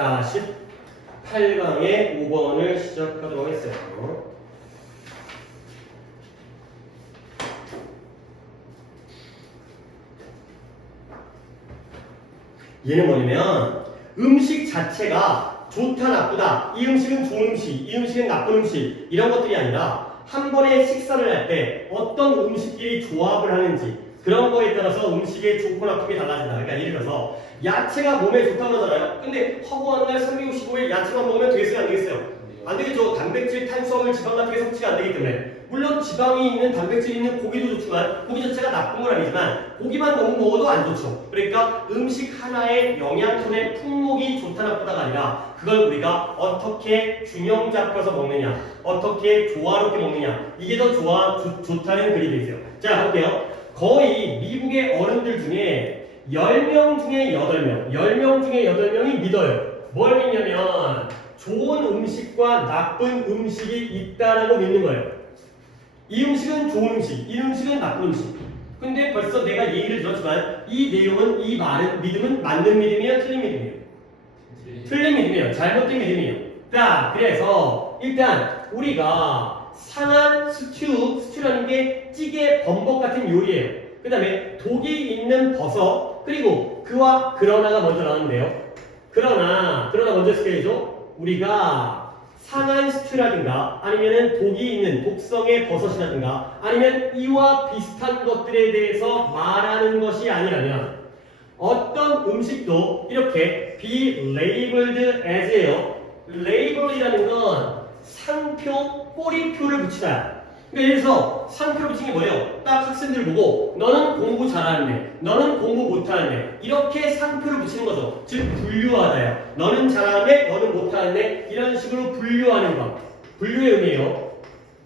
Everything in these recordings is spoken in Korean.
자, 18강의 5번을 시작하도록 하겠어요. 얘는 뭐냐면 음식 자체가 좋다 나쁘다, 이 음식은 좋은 음식, 이 음식은 나쁜 음식, 이런 것들이 아니라 한 번에 식사를 할 때 어떤 음식끼리 조합을 하는지, 그런 거에 따라서 음식의 좋고 나쁨이 달라진다. 그러니까 예를 들어서 야채가 몸에 좋다고 하잖아요. 근데 허구한 날 365일 야채만 먹으면 되겠어요, 안 되겠어요? 안 되겠죠. 단백질, 탄수화물, 지방 같은 게 섭취가 안 되기 때문에. 물론 지방이 있는, 단백질이 있는 고기도 좋지만 고기 자체가 나쁜 건 아니지만 고기만 너무 먹어도 안 좋죠. 그러니까 음식 하나의 영양분의 품목이 좋다 나쁘다가 아니라 그걸 우리가 어떻게 균형 잡혀서 먹느냐, 어떻게 조화롭게 먹느냐, 이게 더 좋다는 글이 되세요. 자, 볼게요. 거의 미국의 어른들 중에 10명 중에 8명, 10명 중에 8명이 믿어요. 뭘 믿냐면 좋은 음식과 나쁜 음식이 있다라고 믿는 거예요. 이 음식은 좋은 음식, 이 음식은 나쁜 음식. 근데 벌써 내가 얘기를 들었지만 이 내용은, 이 말은, 믿음은 맞는 믿음이에요, 틀린 믿음이에요? 틀린 믿음이에요. 잘못된 믿음이에요. 자, 그래서 일단 우리가 상한 스튜라는 게 찌개, 범벅 같은 요리예요. 그 다음에 독이 있는 버섯, 그리고 그와 그러나가 먼저 나오는데요. 그러나 먼저 스테이죠. 우리가 상한 스튜라든가 아니면은 독이 있는 독성의 버섯이라든가 아니면 이와 비슷한 것들에 대해서 말하는 것이 아니라면 어떤 음식도 이렇게 be labeled as예요. label이라는 건 상표, 꼬리표를 붙이다. 그러니까 예를 들어서 상표를 붙인 게 뭐예요? 딱 학생들 보고 너는 공부 잘하는데, 너는 공부 못하는데, 이렇게 상표를 붙이는 거죠. 즉 분류하다요. 너는 잘하는데 너는 못하는데, 이런 식으로 분류하는 것. 분류의 의미예요.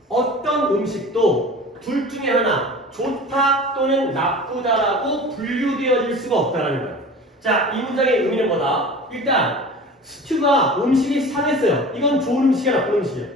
어떤 음식도 둘 중에 하나 좋다 또는 나쁘다라고 분류되어질 수가 없다는 거예요. 자, 이 문장의 의미는 뭐다? 일단 스튜가 음식이 상했어요. 이건 좋은 음식이야, 나쁜 음식이야?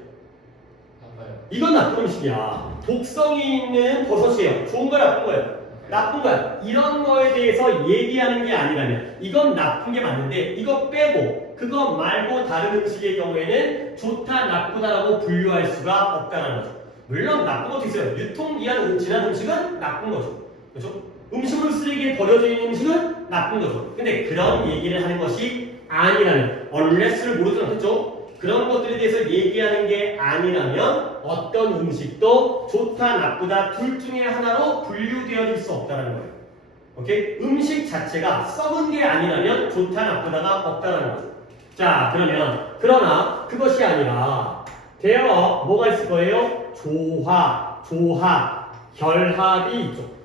이건 나쁜 음식이야. 독성이 있는 버섯이에요. 좋은 거야, 나쁜 거예요? 나쁜 거야. 이런 거에 대해서 얘기하는 게 아니라면 이건 나쁜 게 맞는데 이거 빼고 그거 말고 다른 음식의 경우에는 좋다, 나쁘다라고 분류할 수가 없다는 거죠. 물론 나쁜 것도 있어요. 유통기한 지난 음식은 나쁜 거죠. 그렇죠? 음식물 쓰레기에 버려져 있는 음식은 나쁜 거죠. 근데 그런 얘기를 하는 것이 아니라면, unless를 모르잖아요. 그렇죠? 그런 것들에 대해서 얘기하는 게 아니라면 어떤 음식도 좋다, 나쁘다 둘 중에 하나로 분류되어질 수 없다는 거예요. 오케이? 음식 자체가 썩은 게 아니라면 좋다, 나쁘다가 없다는 거죠. 자, 그러나 그것이 아니라 대어 뭐가 있을 거예요? 조합, 결합이 있죠.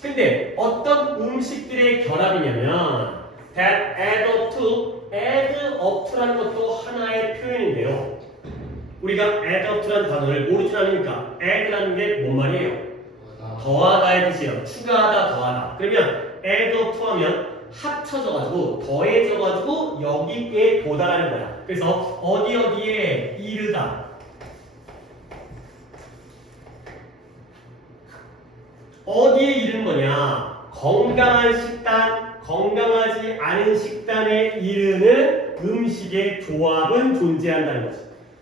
근데 어떤 음식들의 결합이냐면 that add up to라는 것도 하나의 표현인데요. 우리가 add up to라는 단어를 모르진 않으니까 add라는 게 뭔 말이에요? 더하다의 뜻이에요. 추가하다, 더하다. 그러면 add up to 하면 합쳐져가지고 더해져가지고 여기에 도달하는 거야. 그래서 어디에 이르다. 어디에 이르는 거냐? 건강한 식단, 건강하지 않은 식단에 이르는 음식의 조합은 존재한다는 거죠.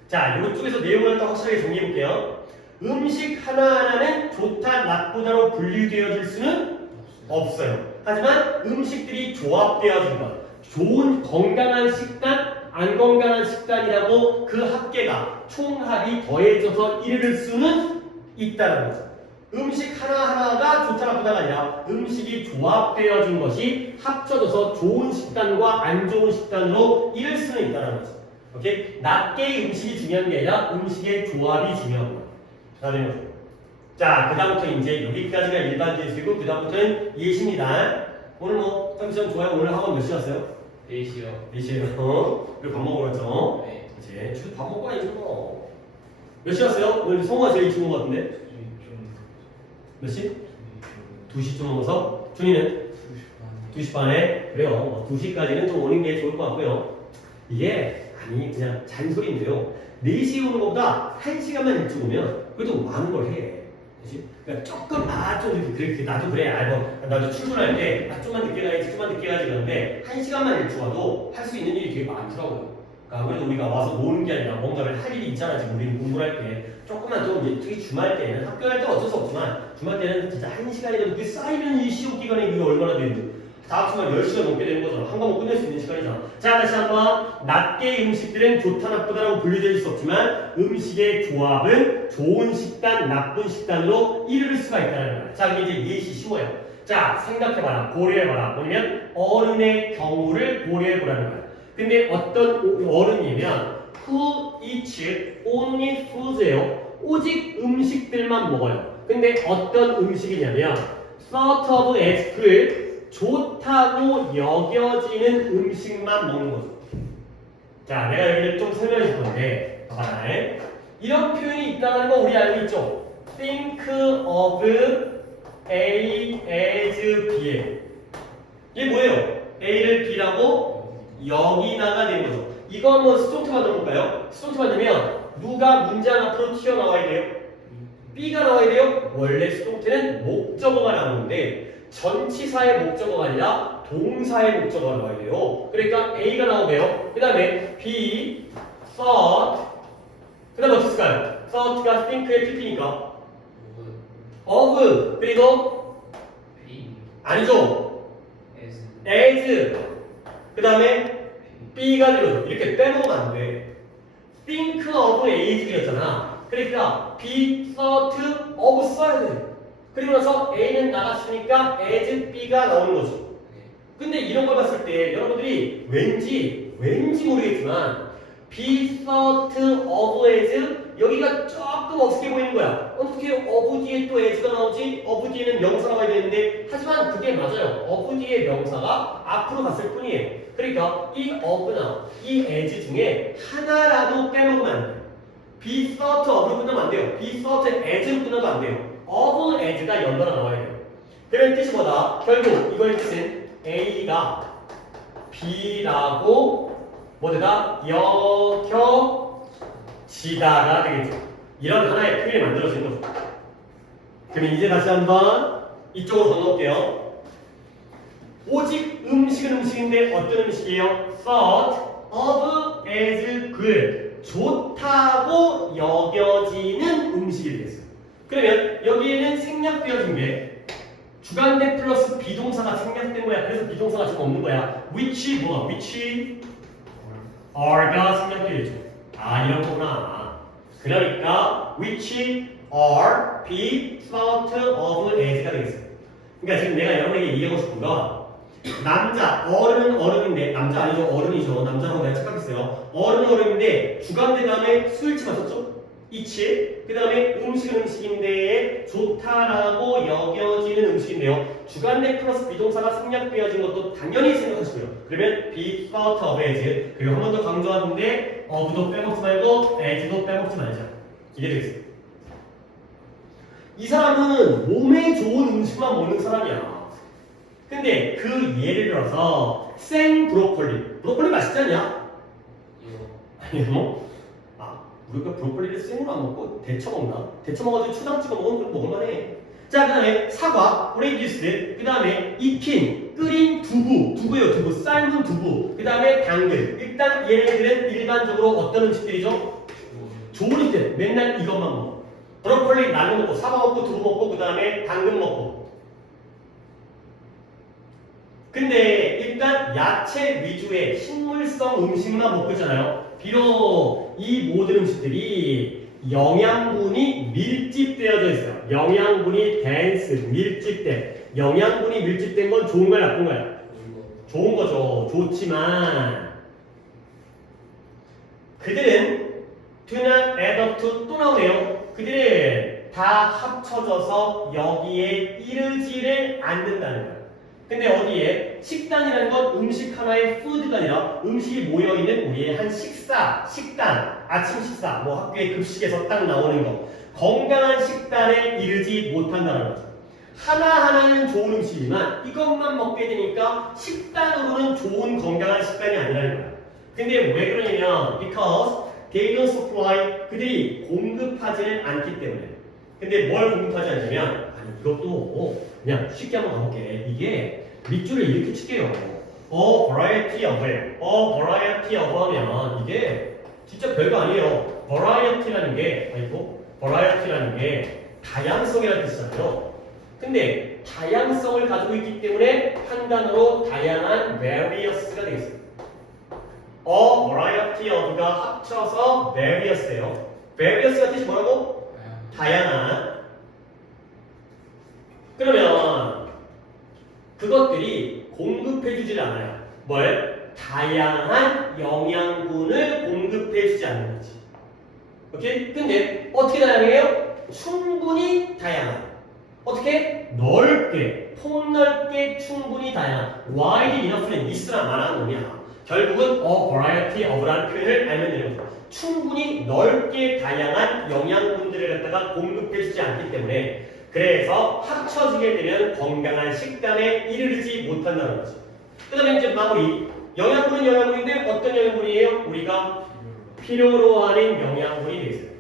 자, 이쪽에서 내용을 더 확실하게 정리해 볼게요. 음식 하나하나는 좋다, 나쁘다로 분류되어질 수는 없어요. 하지만 음식들이 조합되어진 것, 좋은 건강한 식단, 안 건강한 식단이라고 그 합계가 총합이 더해져서 이를 수는 있다는 거죠. 음식 하나하나가 좋다 나쁘다가 아니라 음식이 조합되어진 것이 합쳐져서 좋은 식단과 안 좋은 식단으로 이를 수는 있다는 거죠. 오케이? 낱개의 음식이 중요한 게 아니라 음식의 조합이 중요한 거예요. 다른 거죠. 자, 그 다음부터 이제 여기까지가 일반 예수이고 그 다음부터는 예시입니다. 오늘 뭐 컨디션 좋아요? 오늘 학원 몇 시였어요? 4시요. 4시에요. 그리고 밥 먹으러 갔죠? 네. 그치? 밥 먹고 가야죠 뭐. 몇 시였어요? 오늘 성우가 제일 좋은 것 같은데? 몇 시? 2시쯤 넘어서? 준이는? 2시 반에? 그래요. 2시까지는 좀 오는 게 좋을 것 같고요. 이게 그냥 잔소리인데요. 4시에 오는 것보다 1시간만 일찍 오면 그래도 많은 걸 해. 그치? 그러니까 조금 좀 그렇게 나도 그래 나도 출근할 때 좀만 늦게 가야지 그러는데 1시간만 일찍 와도 할 수 있는 일이 되게 많더라고요. 그러니까 아무래도 우리가 와서 노는 게 아니라 뭔가를 할 일이 있잖아. 지금 우리는 공부를 할 때 조금만 좀 특히 주말 때는 학교 할 때 어쩔 수 없지만 주말 때는 진짜 1시간이라도 그 쌓이면 이 시험 기간에 이게 얼마나 되는지 다 합치면 10시간 넘게 되는 거잖아. 한 과목 끝낼 수 있는 시간이잖아. 자, 다시 한번 낮게 음식들은 좋다 나쁘다라고 분류될 수 없지만 음식의 조합은 좋은 식단, 나쁜 식단으로 이룰 수가 있다는 거야. 자, 그럼 이제 예시 쉬워요. 자, 생각해봐라. 고려해봐라. 뭐냐면 어른의 경우를 고려해보라는 거야. 근데 어떤 어른이면 who eats only food예요. 오직 음식들만 먹어요. 근데 어떤 음식이냐면 thought of as good 좋다고 여겨지는 음식만 먹는 거죠. 자, 내가 여기를 좀 설명해 줄 건데, 봐봐. 이런 표현이 있다는 거 우리 알고 있죠? Think of A as B에. 이게 뭐예요? A를 B라고 여기다가 낸 거죠. 이거 한번 스톤트만 넣어볼까요? 스톤트만 넣으면 누가 문장 앞으로 튀어나와야 돼요? B가 나와야 돼요? 원래 스톤트는 목적어가 나오는데 전치사의 목적어가 아니라 동사의 목적어가 나와야 돼요. 그러니까 A가 나오고요. 그 다음에 B, thought. 그 다음에 어떻게 쓸까요? thought가 think의 PP니까 of. 그리고 아니죠. as. 그 다음에 B가 들어요. 이렇게 빼먹으면 안 돼. think of as 그랬잖아. 그러니까 B, thought of 써야 돼. 그리고 나서 A는 나갔으니까 as B가 나오는 거죠. 근데 이런 걸 봤을 때 여러분들이 왠지 모르겠지만 be thought of as 여기가 조금 어떻게 보이는 거야. 어떻게 of 뒤에 또 as가 나오지? of 뒤에는 명사가 와야 되는데 하지만 그게 맞아요. of 뒤에 명사가 앞으로 갔을 뿐이에요. 그러니까 이 of나 이 as 중에 하나라도 빼먹으면 안 돼요. be thought of로 끝나면 안 돼요. be thought as로 끝나도 안 돼요. of as가 연달아 나와야 돼요. 그런 뜻이 뭐다? 결국 이거의 뜻은 A가 B라고 뭐다? 여겨지다가 되겠죠. 이런 하나의 표현이 만들어진 거죠. 그럼 이제 다시 한번 이쪽으로 건너올게요. 오직 음식은 음식인데 어떤 음식이에요? thought of as good 좋다고 여겨지는 음식이 되겠어요. 그러면 여기에는 생략되어진 게 주관대 플러스 비동사가 생략된 거야. 그래서 비동사가 지금 없는 거야. which 뭐가? which are가 생략되어있죠. 아, 이런 거구나. 그러니까 which are be thought of as가 되겠어요. 그러니까 지금 내가 여러분에게 얘기하고 싶은 건 남자, 어른은 어른인데 남자 아니죠? 어른이죠. 남자라고 내가 착각했어요. 어른인데 주관대 다음에 수일치 맞췄죠? 이치 그 다음에 음식은 음식인데 좋다라고 여겨지는 음식인데요. 주관대 플러스 비동사가 생략되어진 것도 당연히 생각하시고요. 그러면 be thought of as 그리고 한 번 더 강조하는데 of도 빼먹지 말고 as도 빼먹지 말자. 이게 되겠어요. 이 사람은 몸에 좋은 음식만 먹는 사람이야. 근데 그 예를 들어서 생 브로콜리 맛있지 않냐? 아니 뭐? 우리가 브로콜리를 생으로 안 먹고 데쳐 먹나? 데쳐 먹어도 초장 찍어 먹으면 그럼 먹을만해. 자, 그 다음에 사과, 오렌지 주스, 그 다음에 익힌, 끓인 두부예요. 두부, 삶은 두부, 그 다음에 당근. 일단 얘네들은 일반적으로 어떤 음식들이죠? 좋은 음식들. 맨날 이것만 먹어. 브로콜리 라면 먹고, 사과 먹고, 두부 먹고, 그 다음에 당근 먹고. 근데 일단 야채 위주의 식물성 음식만 먹고 있잖아요. 비록 이 모든 음식들이 영양분이 밀집되어져 있어요. 영양분이 밀집된 건 좋은 거야, 나쁜 거야? 좋은 거죠. 좋지만 그들은 do not add up to 또 나오네요. 그들은 다 합쳐져서 여기에 이르지를 않는다는 거야. 근데 어디에 식단이라는 건 음식 하나의 푸드가 아니라 음식이 모여있는 우리의 한 식단, 아침 식사, 뭐 학교의 급식에서 딱 나오는 거 건강한 식단에 이르지 못한다는 거죠. 하나하나는 좋은 음식이지만 이것만 먹게 되니까 식단으로는 좋은 건강한 식단이 아니라는 거야. 근데 왜 그러냐면 because they don't supply 그들이 공급하지는 않기 때문에 근데 뭘 공급하지 않냐면 아니 이것도 그냥 쉽게 한번 가볼게. 이게 밑줄을 이렇게 칠게요. variety of 하면 이게 진짜 별거 아니에요. variety라는 게 다양성이라는 뜻이잖아요. 근데 다양성을 가지고 있기 때문에 한 단어로 다양한 various가 되겠어요. variety of가 합쳐서 various예요. various가 뜻이 뭐라고? 다양한. 그러면 그것들이 공급해주질 않아요. 뭘? 다양한 영양분을 공급해주지 않는 거지. 오케이? 근데 어떻게 다양해요? 충분히 다양한. 어떻게? 넓게, 폭넓게 충분히 다양한. wide enough는 있으나 마나는 뭐냐? 결국은 variety of라는 표현을 알면 되는 거죠. 충분히 넓게 다양한 영양분들을 갖다가 공급해주지 않기 때문에 그래서 합쳐지게 되면 건강한 식단에 이르지 못한다는 거죠. 그 다음에 이제 마무리. 영양분은 영양분인데 어떤 영양분이에요? 우리가 필요로 하는 영양분이 되겠어요.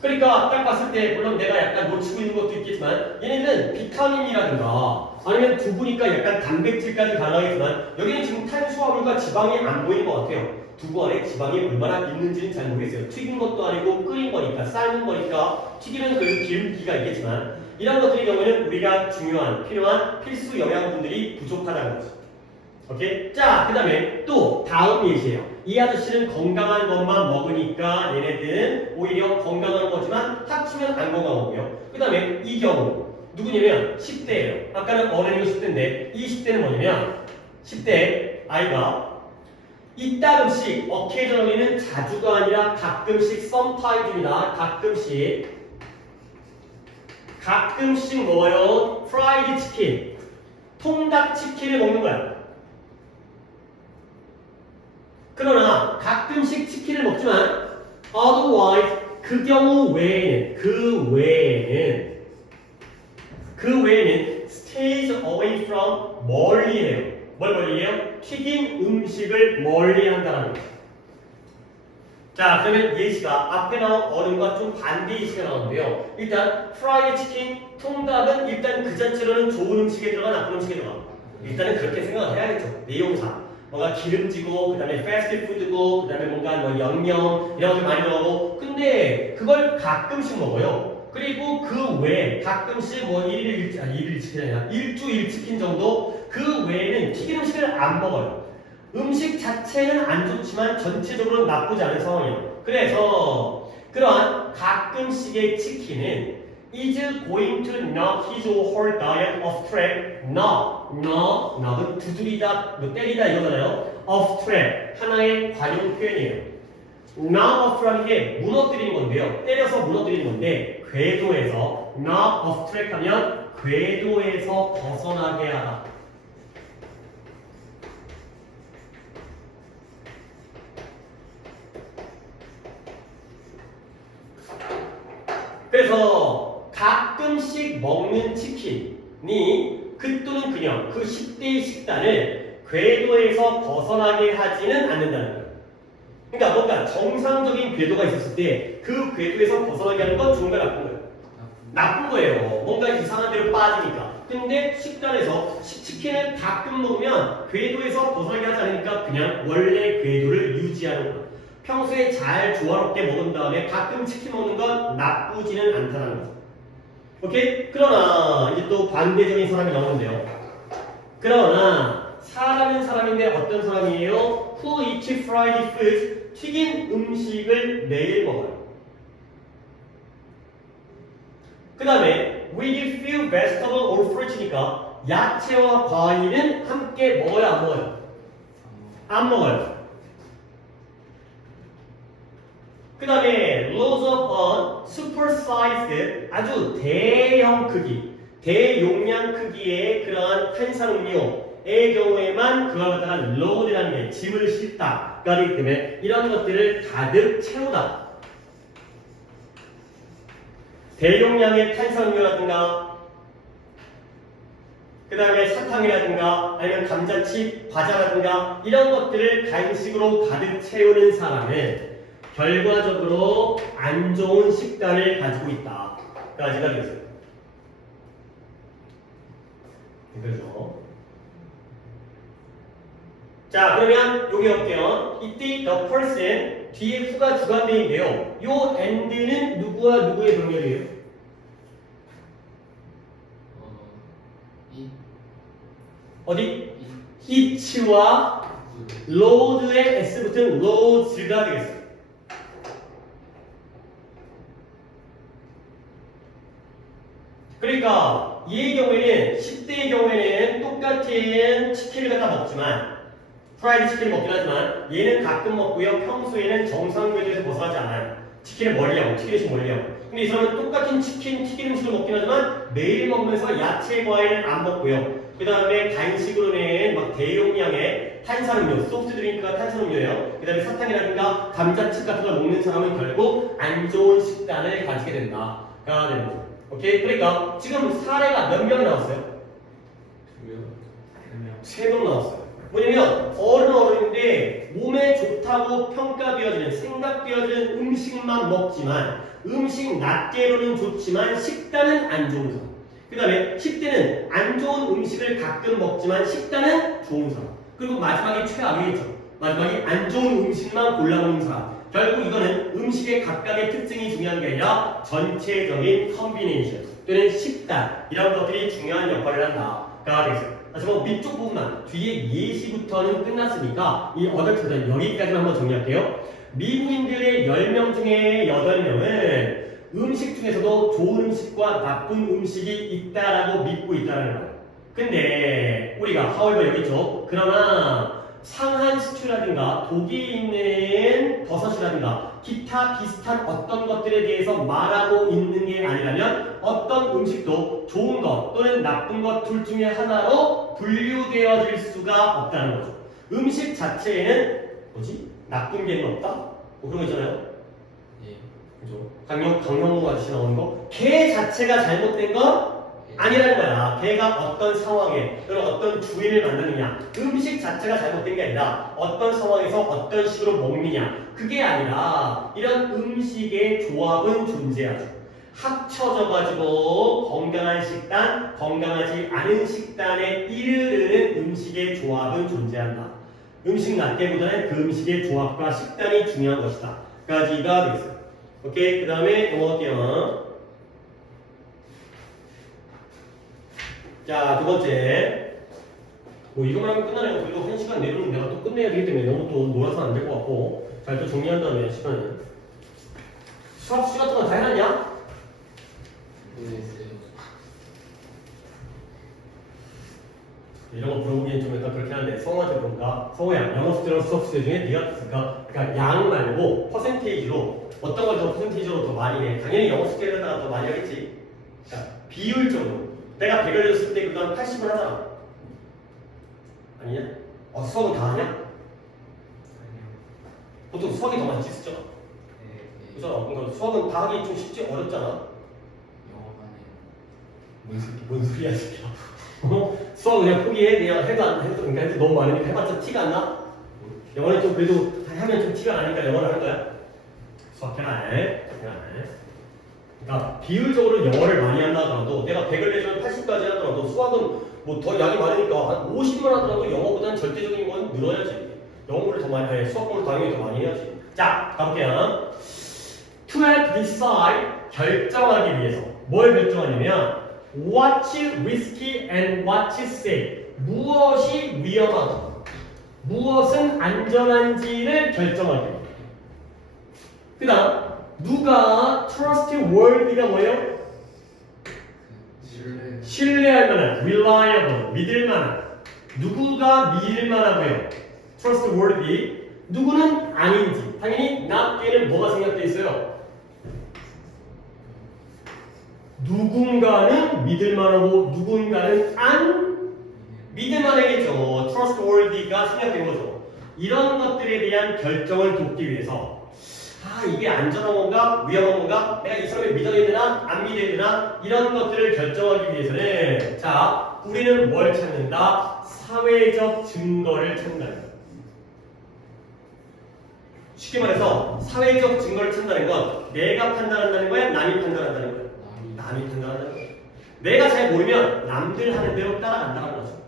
그러니까 딱 봤을 때 물론 내가 약간 놓치고 있는 것도 있겠지만 얘네는 비타민이라든가 아니면 두부니까 약간 단백질까지 가능하겠지만 여기는 지금 탄수화물과 지방이 안 보이는 것 같아요. 두부 안에 지방이 얼마나 있는지는 잘 모르겠어요. 튀긴 것도 아니고 끓인 거니까 삶은 거니까 튀기면 그래도 기름기가 있겠지만 이런 것들의 경우에는 우리가 중요한 필요한 필수 영양분들이 부족하다는 거죠. 오케이? 자, 그 다음에 또 다음 예시예요. 이 아저씨는 건강한 것만 먹으니까 얘네들은 오히려 건강한 거지만 합치면 안 건강한 거고요. 그 다음에 이 경우 누구냐면 10대예요. 아까는 어른이고 10대인데 이 10대는 뭐냐면 10대 아이가 이따금씩 occasionally는 자주가 아니라 가끔씩 sometimes입니다. 가끔씩 먹어요. 프라이드 치킨 통닭 치킨을 먹는 거야. 그러나 가끔씩 치킨을 먹지만 otherwise 그 경우 외에는 stays away from 멀리해요. 뭘 멀리해요? 튀긴 음식을 멀리한다는 거죠. 자, 그러면 예시가 앞에 나온 어른과 좀 반대 예시가 나오는데요. 일단 프라이드 치킨, 통닭은 일단 그 자체로는 좋은 음식에 들어가 나쁜 음식에 들어가. 일단은 그렇게 생각을 해야겠죠. 내용상. 뭔가 기름지고 그다음에 패스트푸드고 그다음에 뭔가 뭐 양념 이런 것들 많이 들어가고 근데 그걸 가끔씩 먹어요. 그리고 그 외에 가끔씩 뭐 일일 치킨이 아니라 일주일 치킨 정도 그 외에는 튀긴 음식을 안 먹어요. 음식 자체는 안 좋지만 전체적으로 나쁘지 않은 상황이에요. 그래서 그러한 가끔씩의 치킨은 is going to knock his or her diet off track. knock은 두드리다, 뭐 때리다 이거잖아요. off track. 하나의 관용 표현이에요. knock off라는 게 무너뜨리는 건데요. 때려서 무너뜨리는 건데 궤도에서 knock off track 하면 궤도에서 벗어나게 하다. 그래서 가끔씩 먹는 치킨이 그 또는 그냥 그 10대의 식단을 궤도에서 벗어나게 하지는 않는다는 거예요. 그러니까 뭔가 정상적인 궤도가 있었을 때 그 궤도에서 벗어나게 하는 건 좋은 거야 나쁜 거예요? 나쁜 거예요. 뭔가 이상한 데로 빠지니까. 근데 식단에서 치킨을 가끔 먹으면 궤도에서 벗어나게 하지 않으니까 그냥 원래 궤도를 유지하는 거예요. 평소에 잘 조화롭게 먹은 다음에 가끔 치킨 먹는 건 나쁘지는 않다는 거죠. 오케이? 그러나 이제 또 반대적인 사람이 나오는데요. 그러나 사람은 사람인데 어떤 사람이에요? Who eats fried food? 튀긴 음식을 매일 먹어요. 그 다음에 with few vegetable or fruits니까 야채와 과일은 함께 먹어요 안 먹어요? 안 먹어요. 그 다음에 loads of supersized 아주 대형 크기, 대용량 크기의 그러한 탄산음료의 경우에만 그걸 갖다가 load라는 게 짐을 싣다가 되기 때문에 이런 것들을 가득 채우다. 대용량의 탄산음료라든가 그 다음에 사탕이라든가 아니면 감자칩, 과자라든가 이런 것들을 간식으로 가득 채우는 사람은 결과적으로 안 좋은 식단을 가지고 있다. 까지가 되겠어요. 그렇죠? 자, 그러면 여기 볼게요. 이때 the person 뒤에 후가 주관대인데요. 요 and는 누구와 누구의 병렬이에요? 어디? it와 load의 s 붙은 loads가 되겠어요. 그러니까 이의 경우에는 10대의 경우에는 똑같은 치킨을 갖다 먹지만 프라이드 치킨을 먹긴 하지만 얘는 가끔 먹고요. 평소에는 정상 궤도에서 벗어나지 않아요. 치킨을 멀리하고 튀긴 음식 멀리하고. 근데 이 사람은 똑같은 치킨, 튀긴 음식을 먹긴 하지만 매일 먹으면서 야채, 과일을 안 먹고요. 그 다음에 간식으로는 막 대용량의 탄산음료, 소프트드링크가 탄산음료예요. 그 다음에 사탕이라든가 감자칩 같은 걸 먹는 사람은 결국 안 좋은 식단을 가지게 된다가 되는 거죠. 오케이? 그러니까 지금 사례가 몇 명이 나왔어요? 3명 나왔어요. 뭐냐면 어른인데 몸에 좋다고 평가되어지는 생각되어지는 음식만 먹지만 음식 낱개로는 좋지만 식단은 안 좋은 사람. 그 다음에 10대는 안 좋은 음식을 가끔 먹지만 식단은 좋은 사람. 그리고 마지막에 최악이겠죠. 마지막에 안 좋은 음식만 골라 먹는 사람. 결국 이거는 음식의 각각의 특징이 중요한 게 아니라 전체적인 컨비네이션 또는 식단 이런 것들이 중요한 역할을 한다가 되겠어요. 하지만 밑쪽 부분만 뒤에 예시부터는 끝났으니까 이 어덜트는 여기까지만 한번 정리할게요. 미국인들의 10명 중에 8명은 음식 중에서도 좋은 음식과 나쁜 음식이 있다라고 믿고 있다는 거예요. 근데 우리가 however 여기 있죠. 그러나 상한 시추라든가 독이 있는 버섯이라든가 기타 비슷한 어떤 것들에 대해서 말하고 있는 게 아니라면 어떤 음식도 좋은 것 또는 나쁜 것 둘 중에 하나로 분류되어질 수가 없다는 거죠. 음식 자체에는 뭐지? 나쁜 게 없다? 뭐 그런 거 있잖아요. 그죠? 강영호 아저씨 나오는 거. 개 자체가 잘못된 건 아니라는 거야. 걔가 어떤 상황에 또는 어떤 주인을 만드느냐 음식 자체가 잘못된 게 아니라 어떤 상황에서 어떤 식으로 먹느냐 그게 아니라 이런 음식의 조합은 존재하죠. 합쳐져가지고 건강한 식단, 건강하지 않은 식단에 이르르는 음식의 조합은 존재한다. 음식 낱개보다는 그 음식의 조합과 식단이 중요한 것이다. 까지가 되겠어요. 오케이, 그 다음에 넘어갈게요. 자, 두 번째. 뭐 이거만 하면 끝나네요. 그리고 1시간 내로는 내가 또 끝내야 되기 때문에 너무 또 몰아서 안 될 것 같고 잘 또 정리한 다음에 시간을 수학 수시 같은 거 다 해놨냐? 이런 거 물어보기엔 좀 약간 그렇긴 한데 성우한테 물어볼까? 성우야, 영어 숙제랑 수학 숙제 중에 네가 그러니까 양 말고 퍼센테이지로 어떤 걸 더 퍼센테이지로 더 많이 해? 당연히 영어 숙제를 하다가 더 많이 하겠지. 그러니까 비율적으로 내가 100을 줬을 때 그건 80을 하잖아. 아니냐? 수학은 다 하냐? 아니요. 보통 수학이 더 많이 쓰죠? 네. 그죠? 그러니까 수학은 다 하기 좀 쉽지 어렵잖아. 영어만 해요. 뭔 소리야, 진짜. 수학 그냥 포기해? 그냥 해도 안 해도 그러니까 해도 너무 많으니까 해봤자 티가 안 나? 영어는 좀 그래도 하면 좀 티가 나니까 영어를 하는 거야? 수학 해라. 그러니까 비율적으로 영어를 많이 한다 하더라도 내가 100을 내주면 80까지 하더라도 수학은 뭐 더 양이 많으니까 한 50만 하더라도 영어보다는 절대적인 건 늘어야지. 영어를 더 많이 해. 수학 공부를 당연히 더 많이 해야지. 자, 가볼게요. To help decide 결정하기 위해서 뭘 결정하냐면 what's risky and what's safe 무엇이 위험하고 무엇은 안전한지를 결정하기 위해. 그 다음 누가 trustworthy가 뭐예요? 신뢰할 만한, reliable, 믿을 만한. 누구가 믿을 만하고요? trustworthy. 누구는 아닌지. 당연히 나에게는 뭐가 생략되어 있어요? 누군가는 믿을 만하고 누군가는 안 믿을 만하겠죠. trustworthy가 생략된 거죠. 이런 것들에 대한 결정을 돕기 위해서 이게 안전한 건가? 위험한 건가? 내가 이 사람을 믿어야 되나? 안 믿어야 되나? 이런 것들을 결정하기 위해서는 자, 우리는 뭘 찾는다? 사회적 증거를 찾는다. 쉽게 말해서 사회적 증거를 찾는다는 건 내가 판단한다는 거야? 남이 판단한다는 거야? 남이 판단한다는 거야. 내가 잘 모르면 남들 하는 대로 따라간다는 거죠.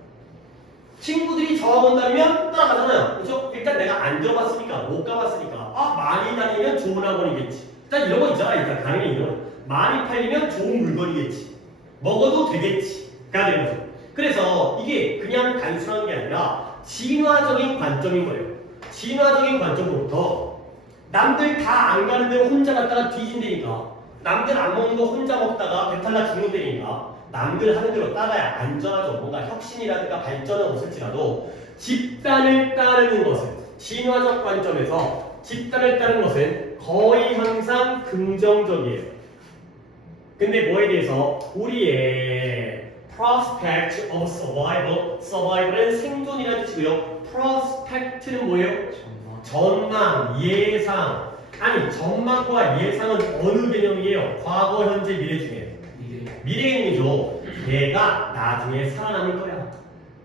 친구들이 저하고 온다면 따라가잖아요. 그렇죠? 일단 내가 안 들어봤으니까 못 가봤으니까 많이 다니면 좋은 학원이겠지. 일단 이런 거 있잖아. 일단 당연히 이런 거. 많이 팔리면 좋은 물건이겠지. 먹어도 되겠지. 가 되는 거죠. 그래서 이게 그냥 단순한 게 아니라 진화적인 관점인 거예요. 진화적인 관점으로부터 남들 다 안 가는 데로 혼자 갔다가 뒤진다니까. 남들 안 먹는 거 혼자 먹다가 배탈 나 죽는다니까. 남들 하는 대로 따라야 안전하죠. 뭔가 혁신이라든가 발전은 없을지라도 집단을 따르는 것은 진화적 관점에서 집단을 따르는 것은 거의 항상 긍정적이에요. 근데 뭐에 대해서 우리의 prospect of survival, survival은 생존이라는 뜻이고요. prospect는 뭐예요? 전망, 예상. 아니 전망과 예상은 어느 개념이에요? 과거, 현재, 미래 중에 미래 개념이죠. 내가 나중에 살아남을 거야.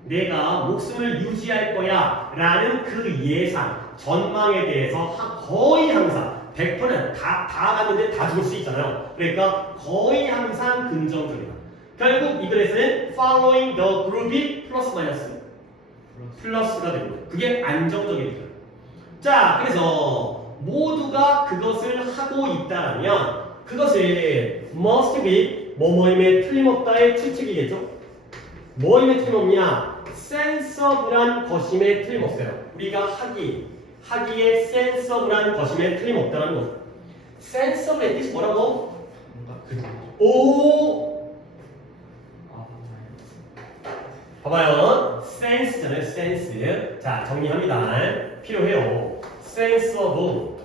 내가 목숨을 유지할 거야 라는 그 예상, 전망에 대해서 거의 항상 100%는 다 갔는데 다 죽을 수 있잖아요. 그러니까 거의 항상 긍정적이다. 결국 이 글에서는 following the group이 플러스 마이너스 플러스가 되고 그게 안정적이다. 자, 그래서 모두가 그것을 하고 있다면 그것을 must be 뭐뭐임에 틀림없다의 추측이겠죠? 뭐임에 틀림없냐? 센서블한 것임에 틀림없어요. 우리가 하기에 센서블한 것임에 틀림없다는 거죠. 센서블의 뜻이 뭐라고? 오! 봐봐요. 센스잖아요. 센스. 자, 정리합니다. 필요해요. 센서블.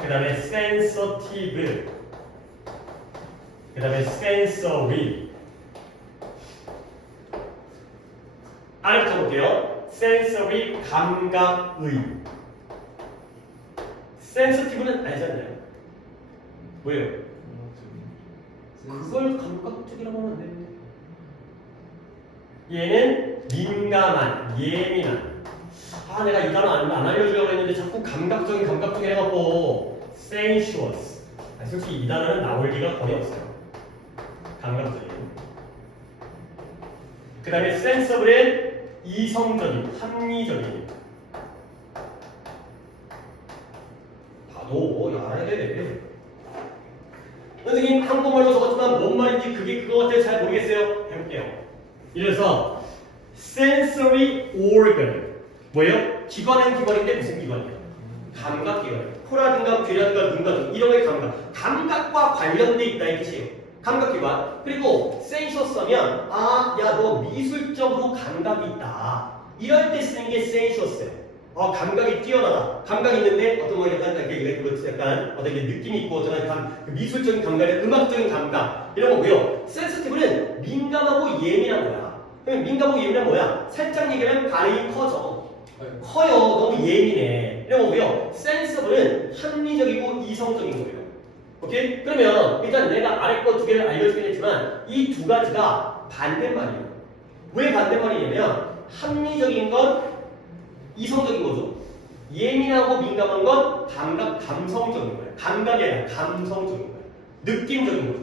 그 다음에 sensitive. 그 다음에 sensory. 아래부터 볼게요. sensory, 감각의. sensitive는 알잖아요. 왜요? 그걸 감각적이라고 하면 안 되는데. 얘는 민감한, 예민한. 내가 이 단어 안 알려주려고 했는데 자꾸 감각적인 해갖고 sensuous. 솔직히 이 단어는 나올 리가 거의 없어요. 감각적인. 그 다음에 sensible은 이성적인, 합리적인. 봐도 알아야 돼. 선생님 한국말로 적었지만 뭔 말인지 그거 같아서 잘 모르겠어요. 해볼게요. 이래서 sensory organ 뭐예요? 기관은 기관인데 무슨 기관이에요? 감각기관. 코라든가 귀라든가 눈과 눈 이런 게 감각과 관련돼 있다 이 뜻이에요. 감각기관. 그리고 sensuous하면 야 너 미술적으로 감각이 있다. 이럴 때 쓰는 게 sensuous예요. 감각이 뛰어나다. 감각이 있는데 어떤 거 약간 어떤 게 느낌이 있고 어떤 미술적인 감각, 음악적인 감각 이런 거고요. sensitive는 민감하고 예민한 거야. 그럼 민감하고 예민한 뭐야? 살짝 얘기하면 반응이 커져. 커요. 너무 예민해. 이런 거고요. sensible은 합리적이고 이성적인 거예요. 오케이? 그러면 일단 내가 아래 거 두 개를 알려주긴 했지만 이 두 가지가 반대말이에요. 왜 반대말이냐면 합리적인 건 이성적인 거죠. 예민하고 민감한 건 감성적인 거예요. 감각이 아니라 감성적인 거예요. 느낌적인 거죠.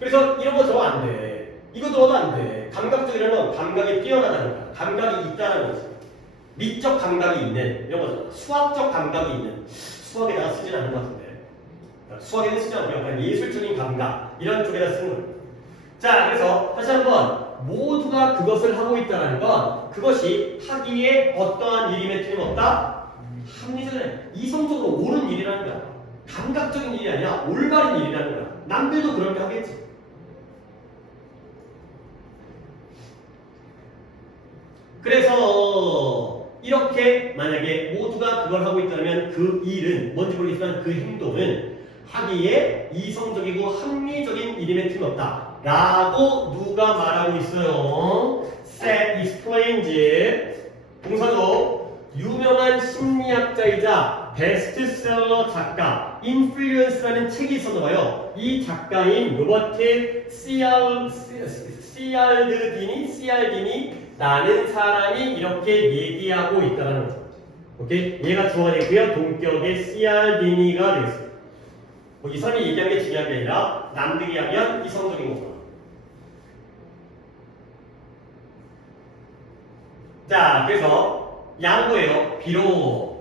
그래서 이런 거 적어 안 돼. 이거 적어도 안 돼. 감각적이라는 건 감각이 뛰어나다는 거야. 감각이 있다는 거지. 미적 감각이 있는 이런 거죠. 수학적 감각이 있는. 수학에다가 쓰진 않는 것 같은데. 수학에는 쓰지 않고요. 그냥 예술적인 감각 이런 쪽에다 쓰는 거예요. 자, 그래서 다시 한번 모두가 그것을 하고 있다는 건 그것이 하기에 어떠한 일임에 틀림없다. 합리적인, 이성적으로 옳은 일이라는 거야. 감각적인 일이 아니라 올바른 일이라는 거야. 남들도 그렇게 하겠지. 그래서 이렇게 만약에 모두가 그걸 하고 있다면 그 일은 뭔지 모르겠지만 그 행동은 하기에 이성적이고 합리적인 일임에 틀림없다 라고 누가 말하고 있어요? Seth explains. 동사죠. 유명한 심리학자이자 베스트셀러 작가 인플루언스라는 책이 있었나봐요. 이 작가인 로버트 시알딘이 라는 사람이 이렇게 얘기하고 있다는 거죠. 오케이? 얘가 주어가 되고요. 동격의 씨알디니가 되겠습니다. 이 사람이 얘기한 게 중요한 게 아니라 남들이 하면 이성적인 거구나. 자, 그래서 양보예요. 비록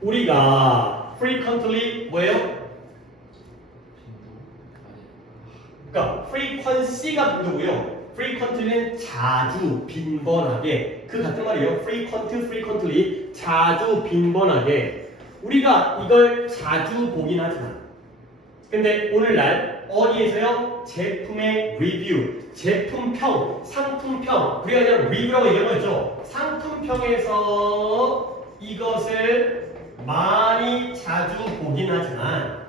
우리가 frequently 뭐예요? 그러니까 frequency가 빈도고요. frequently는 자주, 빈번하게. 그 같은 말이에요. frequently 자주, 빈번하게. 우리가 이걸 자주 보긴 하지만 근데 오늘날 어디에서요? 제품의 리뷰, 제품평, 상품평 우리가 그냥 리뷰라고 얘기한 거였죠. 상품평에서 이것을 많이 자주 보긴 하지만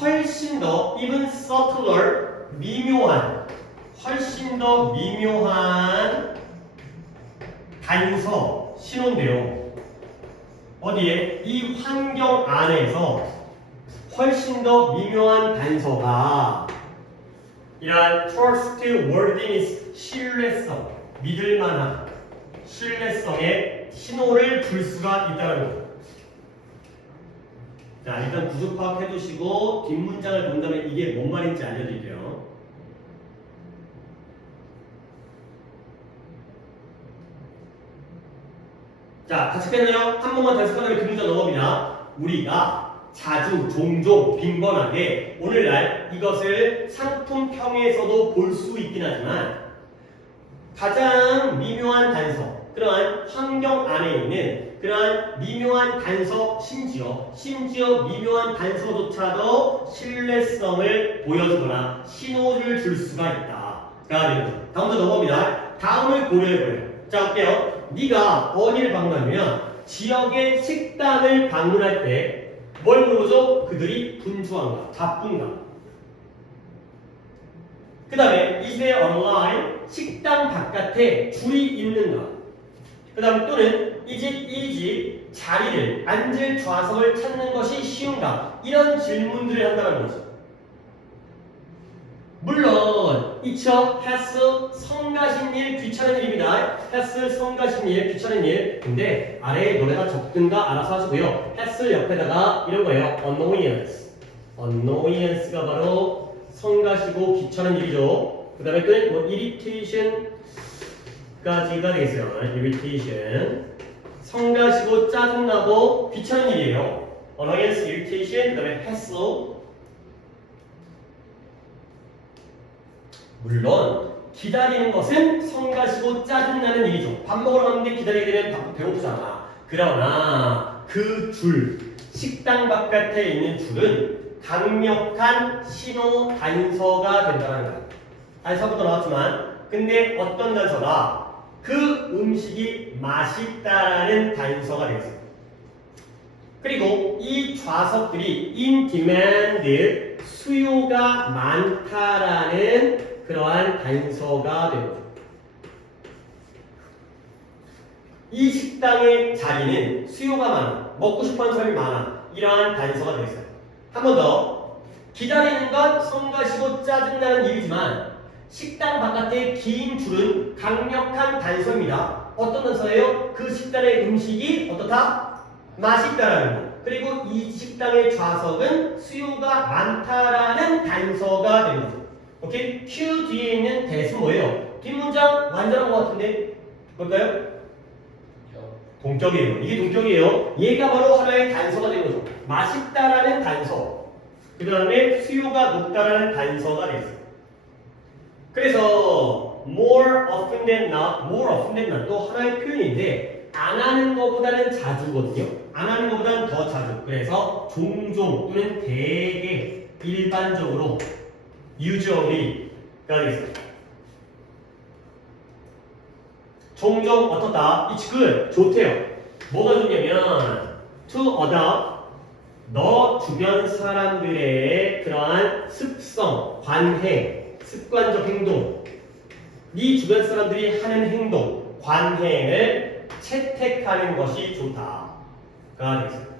훨씬 더 even subtler, 미묘한 훨씬 더 미묘한 단서, 신호인데요. 어디에? 이 환경 안에서 훨씬 더 미묘한 단서가 이러한 trustworthiness, 신뢰성, 믿을만한 신뢰성의 신호를 줄 수가 있다는 거죠. 자, 일단 구조 파악해 두시고 뒷문장을 본다면 이게 뭔 말인지 알려드릴게요. 자, 다 체크했나요? 한 번만 더 해석하면 그 문장 넘어갑니다. 우리가 자주, 종종, 빈번하게 오늘날 이것을 상품평에서도 볼 수 있긴 하지만 가장 미묘한 단서, 그러한 환경 안에 있는 그러한 미묘한 단서, 심지어 미묘한 단서조차도 신뢰성을 보여주거나 신호를 줄 수가 있다. 가 되는 거죠. 다음부터 넘어갑니다. 다음을 고려해보래요. 자, 볼게요. 네가 어디를 방문하면 지역의 식당을 방문할 때 뭘 물어보죠? 그들이 분주한가, 바쁜가. 그 다음에 is there a line? 식당 바깥에 줄이 있는가. 그 다음에 또는 is it easy? 자리를, 앉을 좌석을 찾는 것이 쉬운가. 이런 질문들을 한다는 거죠. 물론 있죠. has 성가신 일, 귀찮은 일입니다. has 성가신 일, 귀찮은 일. 근데 아래에 노래가 적든가 알아서 하시고요. has 옆에다가 이런 거예요. annoyance가 바로 성가시고 귀찮은 일이죠. 그 다음에 또 뭐 irritation까지가 되겠어요. irritation 성가시고 짜증나고 귀찮은 일이에요. annoyance, irritation, 그 다음에 hassle. 물론 기다리는 것은 성가시고 짜증나는 일이죠. 밥 먹으러 갔는데 기다리게 되면 배고프잖아. 그러나 그 줄, 식당 바깥에 있는 줄은 강력한 신호 단서가 된다는 거예요. 단서부터 나왔지만 근데 어떤 단서가 그 음식이 맛있다라는 단서가 되겠습니다. 그리고 이 좌석들이 in demand, 수요가 많다라는 그러한 단서가 되는 거죠. 이 식당의 자리는 수요가 많아, 먹고 싶어하는 사람이 많아. 이러한 단서가 되겠어요. 한 번 더. 기다리는 건 성가시고 짜증나는 일이지만 식당 바깥의 긴 줄은 강력한 단서입니다. 어떤 단서예요? 그 식당의 음식이 어떻다? 맛있다라는 거. 그리고 이 식당의 좌석은 수요가 많다라는 단서가 되는 거죠. 오케이? Q 뒤에 있는 대수 뭐예요? 뒷문장 완전한 것 같은데 뭘까요? 동격이에요. 이게 동격이에요. 얘가 바로 하나의 단서가 되는 거죠. 맛있다라는 단서. 그 다음에 수요가 높다라는 단서가 되겠어요. 그래서 more often than not 또 하나의 표현인데 안 하는 것보다는 자주거든요. 안 하는 것보다는 더 자주. 그래서 종종 또는 되게 일반적으로 usually가 되겠습니다. 종종 어떻다? It's good. 좋대요. 뭐가 좋냐면 to adopt 너 주변 사람들의 그러한 습성, 관행, 습관적 행동 네 주변 사람들이 하는 행동, 관행을 채택하는 것이 좋다가 되겠습니다.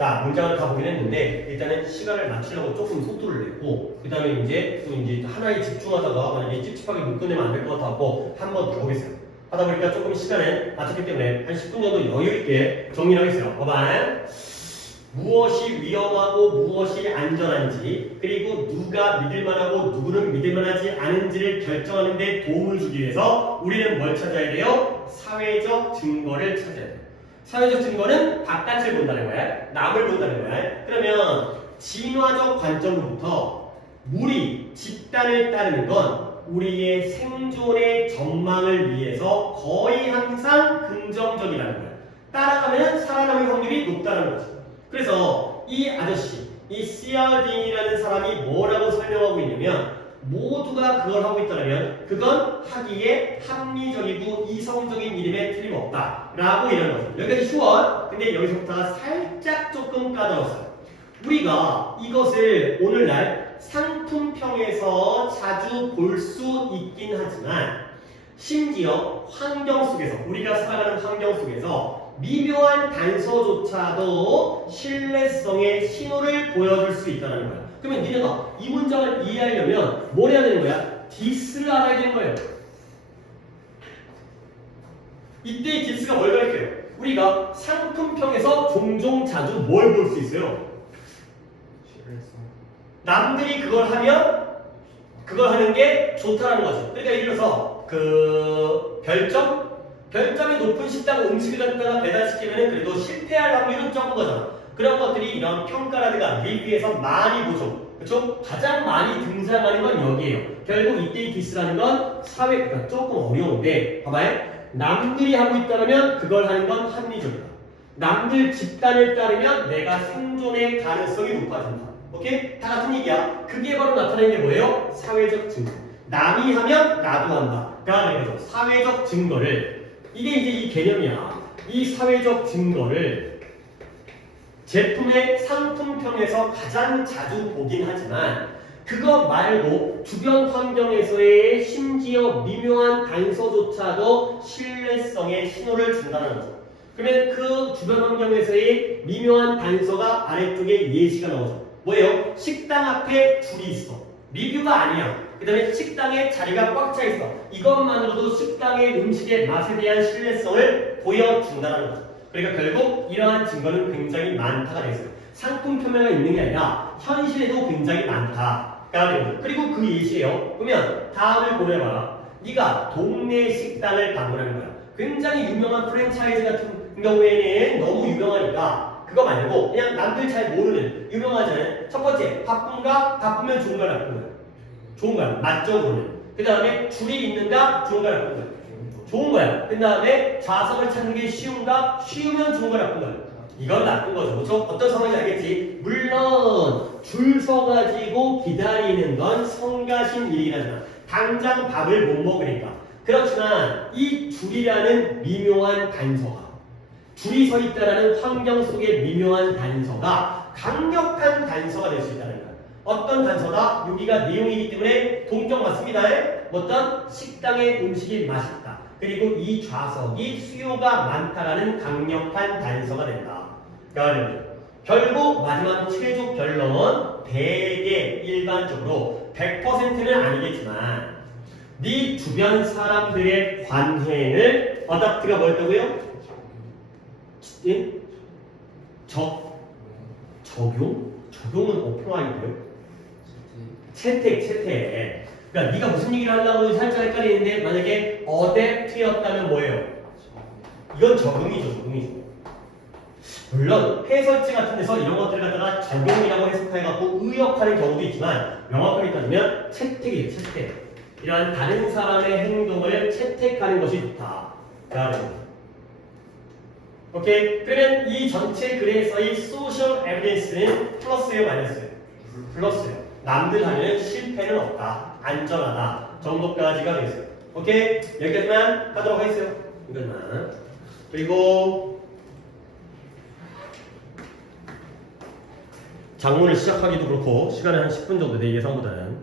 자, 문장을 다 보긴 했는데 일단은 시간을 맞추려고 조금 속도를 냈고 그 다음에 이제 또 이제 하나에 집중하다가 만약에 찝찝하게 못 끝내면 안 될 것 같아서 한 번 더 보겠어요. 하다 보니까 조금 시간을 맞췄기 때문에 한 10분 정도 여유 있게 정리를 하겠어요. 봐봐. 무엇이 위험하고 무엇이 안전한지 그리고 누가 믿을만하고 누구는 믿을만하지 않은지를 결정하는 데 도움을 주기 위해서 우리는 뭘 찾아야 돼요? 사회적 증거를 찾아야 돼요. 사회적 증거는 바깥을 본다는 거야. 남을 본다는 거야. 그러면 진화적 관점으로부터 무리, 집단을 따르는 건 우리의 생존의 전망을 위해서 거의 항상 긍정적이라는 거야. 따라가면 살아남을 확률이 높다는 거지. 그래서 이 아저씨, 이 CRD라는 사람이 뭐라고 설명하고 있냐면 모두가 그걸 하고 있다면 그건 하기에 합리적이고 이성적인 일임에 틀림없다 라고 이러는 거죠. 여기까지 쉬워. 근데 여기서부터 살짝 조금 까다로웠어요. 우리가 이것을 오늘날 상품평에서 자주 볼 수 있긴 하지만 심지어 환경 속에서 우리가 살아가는 환경 속에서 미묘한 단서조차도 신뢰성의 신호를 보여줄 수 있다는 거야. 그러면 니네가 이 문장을 이해하려면 뭘 해야 되는 거야? 디스를 알아야 되는 거예요. 이때 이 디스가 뭘 가르쳐요? 우리가 상품평에서 종종 자주 뭘 볼 수 있어요? 신뢰성. 남들이 그걸 하면 그걸 하는 게 좋다라는 거지. 그러니까 예를 들어서 그 별점이 높은 식당 음식을 갖다가 배달시키면 그래도 실패할 확률은 적은 거잖아. 그런 것들이 이런 평가라든가 리뷰에서 많이 보죠. 그렇죠? 가장 많이 등장하는 건 여기에요. 결국 이때의 디스라는 건 사회가 조금 어려운데 봐봐요. 남들이 하고 있다면 그걸 하는 건 합리적이다. 남들 집단을 따르면 내가 생존의 가능성이 높아진다. 오케이? 다 같은 얘기야. 그게 바로 나타내는 게 뭐예요? 사회적 증거. 남이 하면 나도 한다. 그래서 사회적 증거를 이게 이제 이 개념이야. 이 사회적 증거를 제품의 상품평에서 가장 자주 보긴 하지만 그거 말고 주변 환경에서의 심지어 미묘한 단서조차도 신뢰성의 신호를 준다는 거죠. 그러면 그 주변 환경에서의 미묘한 단서가 아래쪽에 예시가 나오죠. 뭐예요? 식당 앞에 줄이 있어. 리뷰가 아니야. 그 다음에 식당에 자리가 꽉 차 있어. 이것만으로도 식당의 음식의 맛에 대한 신뢰성을 보여준다는 거죠. 그러니까 결국 이러한 증거는 굉장히 많다가 되어요. 상품 표명이 있는 게 아니라 현실에도 굉장히 많다가 되는 거죠. 그리고 그 예시예요. 그러면 다음을 보내봐라. 네가 동네 식당을 방문하는 거야. 굉장히 유명한 프랜차이즈 같은 경우에는 너무 유명하니까 그거 말고 그냥 남들 잘 모르는 유명하잖아요. 첫 번째, 바쁜가? 바쁘면 좋은 거야, 나쁜 거야? 좋은 거야. 맛적으로는. 그 다음에 줄이 있는가? 좋은 거야, 나쁜 거야? 좋은 거야. 그 다음에 좌석을 찾는 게 쉬운가? 쉬우면 좋은 거야, 나쁜 거야? 이건 나쁜 거죠. 그렇죠? 어떤 상황인지 알겠지? 물론 줄 서가지고 기다리는 건 성가신 일이긴 하지만 당장 밥을 못 먹으니까. 그렇지만 이 줄이라는 미묘한 단서가 줄이 서 있다라는 환경 속의 미묘한 단서가 강력한 단서가 될 수 있다는 거야. 어떤 단서다? 여기가 내용이기 때문에 동격 맞습니다. 어떤 식당의 음식이 맛있다. 그리고 이 좌석이 수요가 많다라는 강력한 단서가 된다. 그러니까 결국 마지막 최종 결론은 대개 일반적으로 100%는 아니겠지만 네 주변 사람들의 관행을 어답트가 뭐였다고요? 예? 적용? 적용은 어플라이고요? 채택. 그러니까 네가 무슨 얘기를 하려고 살짝 헷갈리는데 만약에 어댑트였다면 뭐예요? 이건 적응이죠. 물론 해설지 같은 데서 이런 것들을 갖다가 적용이라고 해석해갖고 의역하는 경우도 있지만 명확하게 따지면 채택이에요. 채택. 이러한 다른 사람의 행동을 채택하는 것이 좋다. 오케이? 그러면 이 전체 글에서의 소셜 에비던스는 플러스예요, 마이너스예요? 플러스예요. 남들 하면 실패는 없다. 안전하다. 정도까지가 되겠어요. 오케이? 여기까지만 하도록 하겠어요. 이것만. 그리고 장문을 시작하기도 그렇고 시간은 한 10분 정도 내 예상보다는